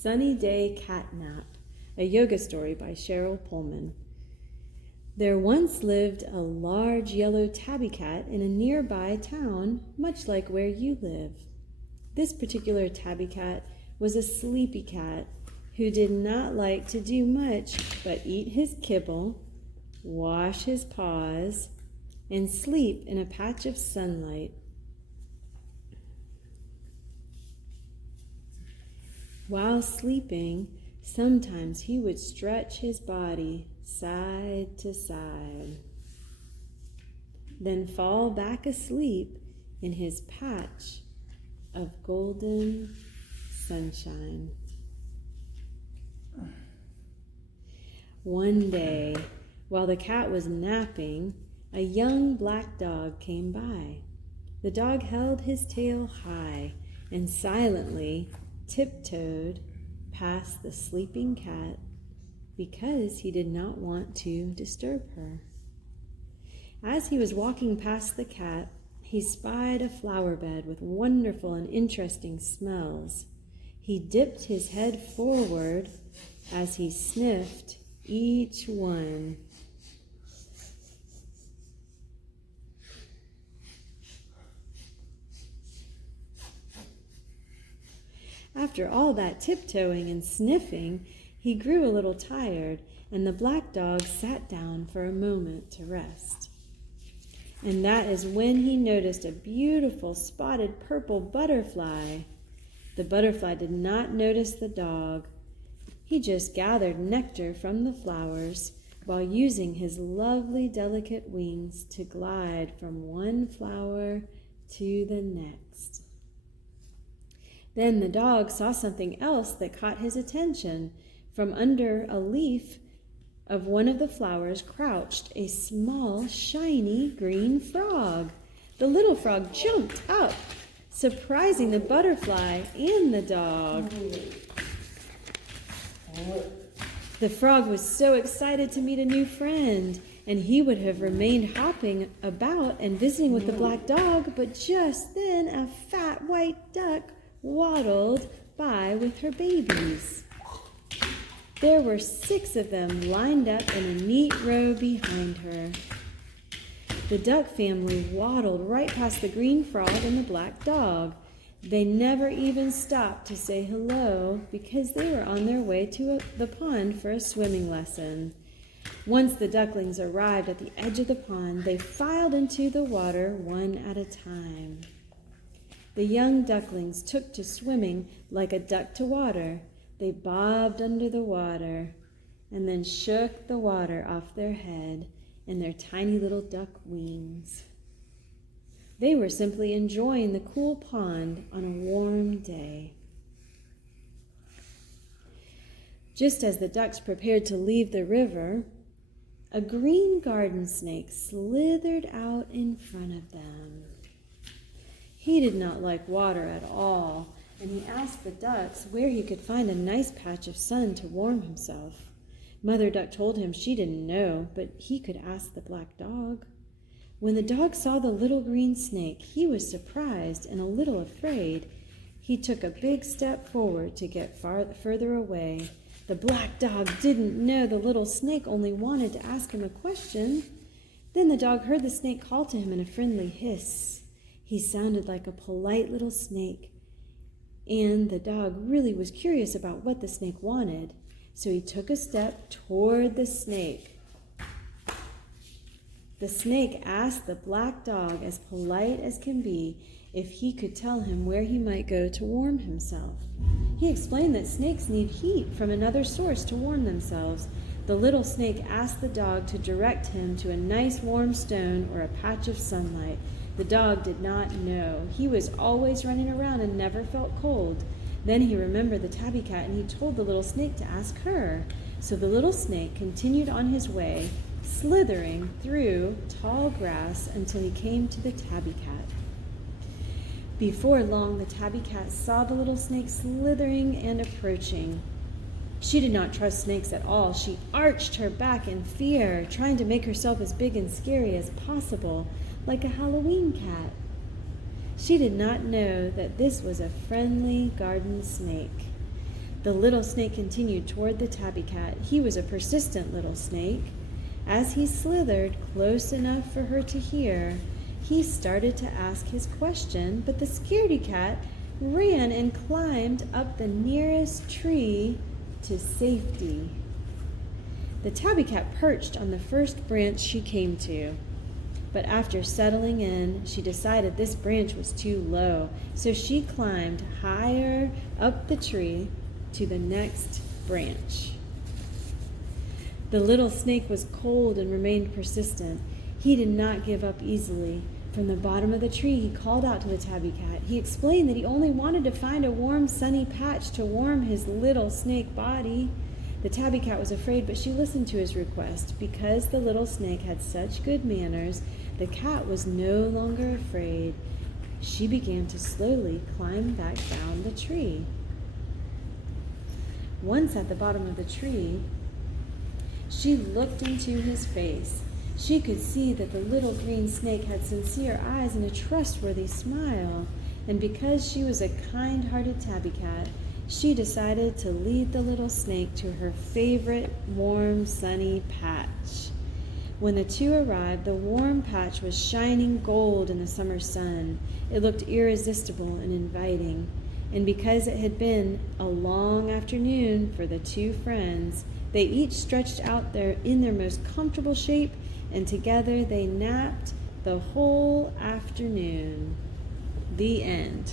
Sunny Day Cat Nap, a yoga story by Cheryl Pullman. There once lived a large yellow tabby cat in a nearby town, much like where you live. This particular tabby cat was a sleepy cat who did not like to do much but eat his kibble, wash his paws, and sleep in a patch of sunlight. While sleeping, sometimes he would stretch his body side to side, then fall back asleep in his patch of golden sunshine. One day, while the cat was napping, a young black dog came by. The dog held his tail high and silently tiptoed past the sleeping cat because he did not want to disturb her. As he was walking past the cat, he spied a flower bed with wonderful and interesting smells. He dipped his head forward as he sniffed each one. After all that tiptoeing and sniffing, he grew a little tired, and the black dog sat down for a moment to rest. And that is when he noticed a beautiful spotted purple butterfly. The butterfly did not notice the dog. He just gathered nectar from the flowers while using his lovely, delicate wings to glide from one flower to the next. Then the dog saw something else that caught his attention. From under a leaf of one of the flowers crouched a small, shiny green frog. The little frog jumped up, surprising the butterfly and the dog. The frog was so excited to meet a new friend, and he would have remained hopping about and visiting with the black dog, but just then a fat white duck waddled by with her babies. There were 6 of them lined up in a neat row behind her. The duck family waddled right past the green frog and the black dog. They never even stopped to say hello because they were on their way to the pond for a swimming lesson. Once the ducklings arrived at the edge of the pond, they filed into the water one at a time. The young ducklings took to swimming like a duck to water. They bobbed under the water and then shook the water off their head and their tiny little duck wings. They were simply enjoying the cool pond on a warm day. Just as the ducks prepared to leave the river, a green garden snake slithered out in front of them. He did not like water at all, and he asked the ducks where he could find a nice patch of sun to warm himself. Mother Duck told him she didn't know, but he could ask the black dog. When the dog saw the little green snake, he was surprised and a little afraid. He took a big step forward to get further away. The black dog didn't know the little snake only wanted to ask him a question. Then the dog heard the snake call to him in a friendly hiss. He sounded like a polite little snake, and the dog really was curious about what the snake wanted, so he took a step toward the snake. The snake asked the black dog, as polite as can be, if he could tell him where he might go to warm himself. He explained that snakes need heat from another source to warm themselves. The little snake asked the dog to direct him to a nice warm stone or a patch of sunlight. The dog did not know. He was always running around and never felt cold. Then he remembered the tabby cat, and he told the little snake to ask her. So the little snake continued on his way, slithering through tall grass until he came to the tabby cat. Before long, the tabby cat saw the little snake slithering and approaching. She did not trust snakes at all. She arched her back in fear, trying to make herself as big and scary as possible, like a Halloween cat. She did not know that this was a friendly garden snake. The little snake continued toward the tabby cat. He was a persistent little snake. As he slithered close enough for her to hear, he started to ask his question, but the scaredy cat ran and climbed up the nearest tree to safety. The tabby cat perched on the first branch she came to. But after settling in, she decided this branch was too low, so she climbed higher up the tree to the next branch. The little snake was cold and remained persistent. He did not give up easily. From the bottom of the tree, he called out to the tabby cat. He explained that he only wanted to find a warm, sunny patch to warm his little snake body. The tabby cat was afraid, but she listened to his request. Because the little snake had such good manners, the cat was no longer afraid. She began to slowly climb back down the tree. Once at the bottom of the tree, she looked into his face. She could see that the little green snake had sincere eyes and a trustworthy smile. And because she was a kind-hearted tabby cat, she decided to lead the little snake to her favorite warm, sunny patch. When the two arrived, the warm patch was shining gold in the summer sun. It looked irresistible and inviting. And because it had been a long afternoon for the two friends, they each stretched out there in their most comfortable shape, and together they napped the whole afternoon. The end.